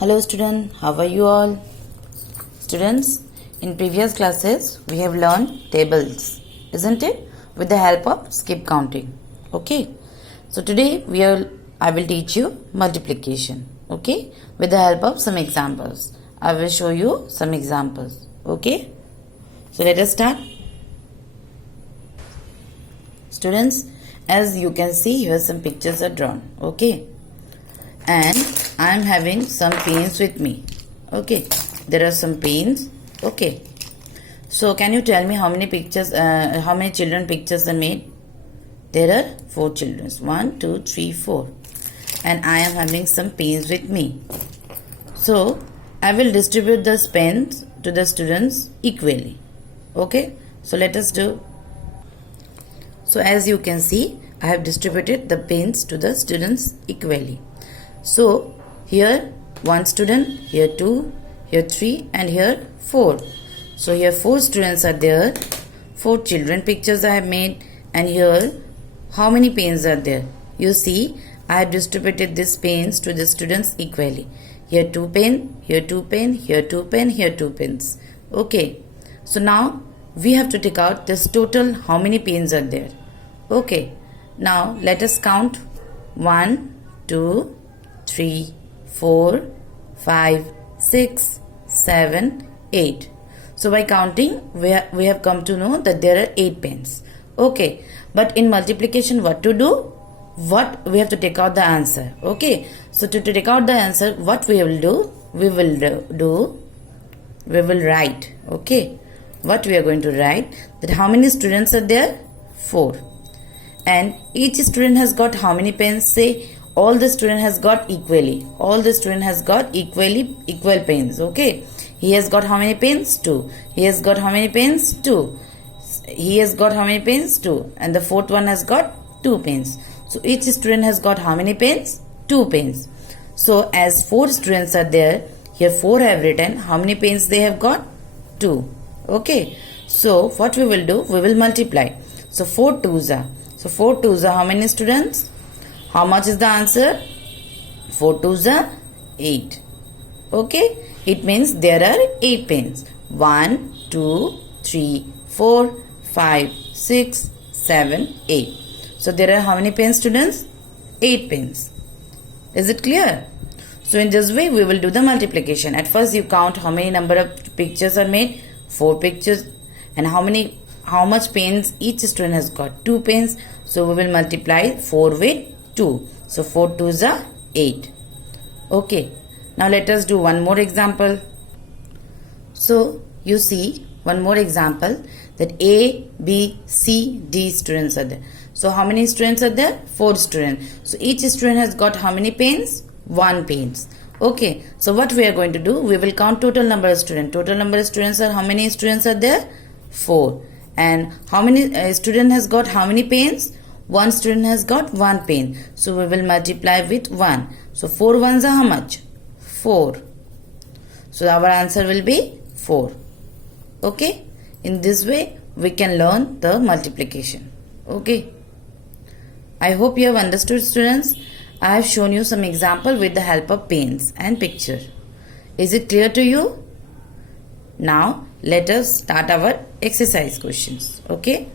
Hello student, how are you all? Students, in previous classes we have learned tables, isn't it? With the help of skip counting. Okay. So today I will teach you multiplication. Okay. With the help of some examples. I will show you some examples. Okay. So let us start. Students, as you can see here some pictures are drawn. Okay. And I am having some pens with me. Okay, there are some pens. Okay, so can you tell me how many children pictures are made? There are 4 children. 1, 2, 3, 4. And I am having some pens with me. So I will distribute the pens to the students equally. Okay, so let us do. So as you can see, I have distributed the pens to the students equally. So here 1 student, here 2, here 3 and here 4. So here 4 students are there, 4 children pictures I have made, and here how many pens are there? You see, I have distributed these pens to the students equally. Here 2 pen, here 2 pen, here 2 pen, here 2 pens. Okay, so now we have to take out this total how many pens are there. Okay, now let us count 1, 2, 3, 4, 5, 6, 7, 8. So by counting, we have come to know that there are 8 pens. Okay, but in multiplication what to do? We have to take out the answer. Okay, so to take out the answer, what we will do? We will write. Okay, what we are going to write? That how many students are there? 4. And each student has got how many pens? Say all the student has got equally. All the student has got equal pens. Okay. He has got how many pens? 2. He has got how many pens? 2. He has got how many pens? 2. And the fourth one has got 2 pens. So each student has got how many pens? 2 pens. So as 4 students are there, here 4 have written. How many pens they have got? 2. Okay. So what we will do? We will multiply. So 4 twos are. So 4 twos are how many students? How much is the answer? 4 twos are 8. Okay. It means there are 8 pens. 1, 2, 3, 4, 5, 6, 7, 8. So there are how many pens, students? 8 pens. Is it clear? So in this way we will do the multiplication. At first you count how many number of pictures are made. 4 pictures. And how much pens each student has got? 2 pens. So we will multiply 4 with 2. So 4 twos are 8. Okay. Now let us do one more example. So you see one more example that A, B, C, D students are there. So how many students are there? 4 students. So each student has got how many pens? 1 pens. Okay. So what we are going to do? We will count total number of students. Total number of students are how many students are there? 4. And how many student has got how many pens? 1 student has got 1 pen. So we will multiply with 1. So 4 ones are how much? 4. So our answer will be 4. Okay. In this way we can learn the multiplication. Okay. I hope you have understood, students. I have shown you some example with the help of pens and picture. Is it clear to you? Now let us start our exercise questions. Okay.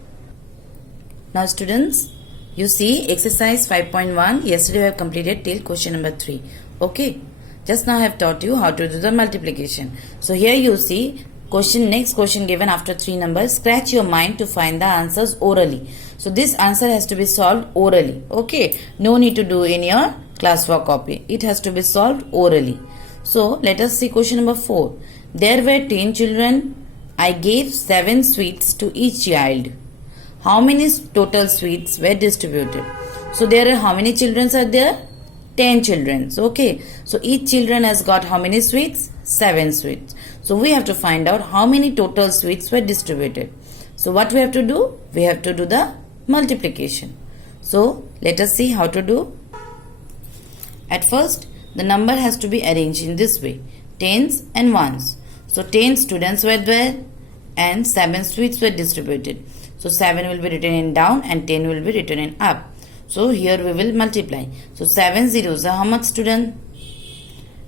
Now students, you see exercise 5.1. Yesterday we have completed till question number 3. Okay. Just now I have taught you how to do the multiplication. So here you see next question given after 3 numbers. Scratch your mind to find the answers orally. So this answer has to be solved orally. Okay. No need to do in your classwork copy. It has to be solved orally. So let us see question number 4. There were 10 children. I gave 7 sweets to each child. How many total sweets were distributed? So there are how many children are there? 10 children. Okay. So each children has got how many sweets? 7 sweets. So we have to find out how many total sweets were distributed. So what we have to do? We have to do the multiplication. So let us see how to do. At first, the number has to be arranged in this way. Tens and ones. So 10 students were there and 7 sweets were distributed. So 7 will be written in down and 10 will be written in up. So here we will multiply. So 7 zeros are how much, student?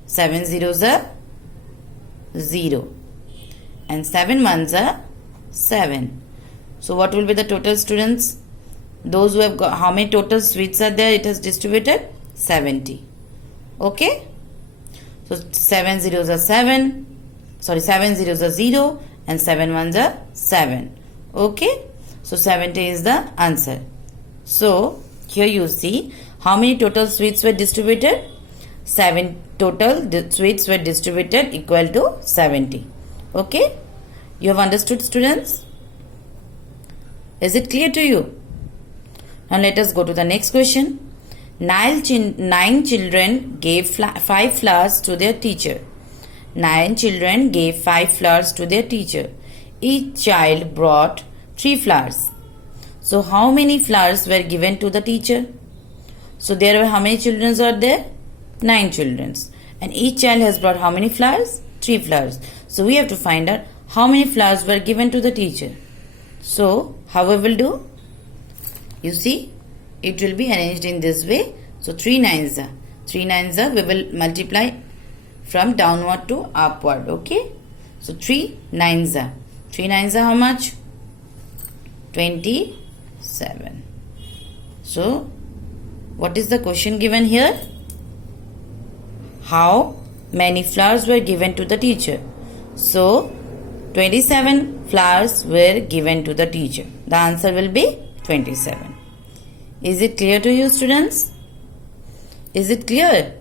7 zeros are 0. And 7 ones are 7. So what will be the total, students? Those who have got, how many total sweets are there? It has distributed 70. Okay? So 7 zeros are 7. Sorry, 7 zeros are 0 and 7 ones are 7. Okay? So 70 is the answer. So here you see how many total sweets were distributed? 7 total sweets were distributed equal to 70. Okay? You have understood, students? Is it clear to you? Now let us go to the next question. 9 children gave 5 flowers to their teacher. 9 children gave 5 flowers to their teacher. Each child brought 3 flowers. So how many flowers were given to the teacher? So there were how many children are there? 9 children. And each child has brought how many flowers? 3 flowers. So we have to find out how many flowers were given to the teacher. So how we will do? You see, it will be arranged in this way. So 3 nines are. 3 nines are, we will multiply from downward to upward. Okay. So 3 nines are. 3 nines are how much? 27. So what is the question given here? How many flowers were given to the teacher? So 27 flowers were given to the teacher. The answer will be 27. Is it clear to you, students? Is it clear?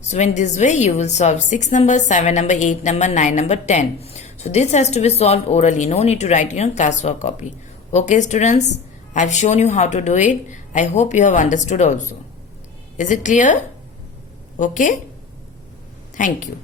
So in this way you will solve 6 number, 7 number, 8 number, 9 number, 10. So this has to be solved orally. No need to write it on classwork copy. Okay, students, I have shown you how to do it. I hope you have understood also. Is it clear? Okay. Thank you.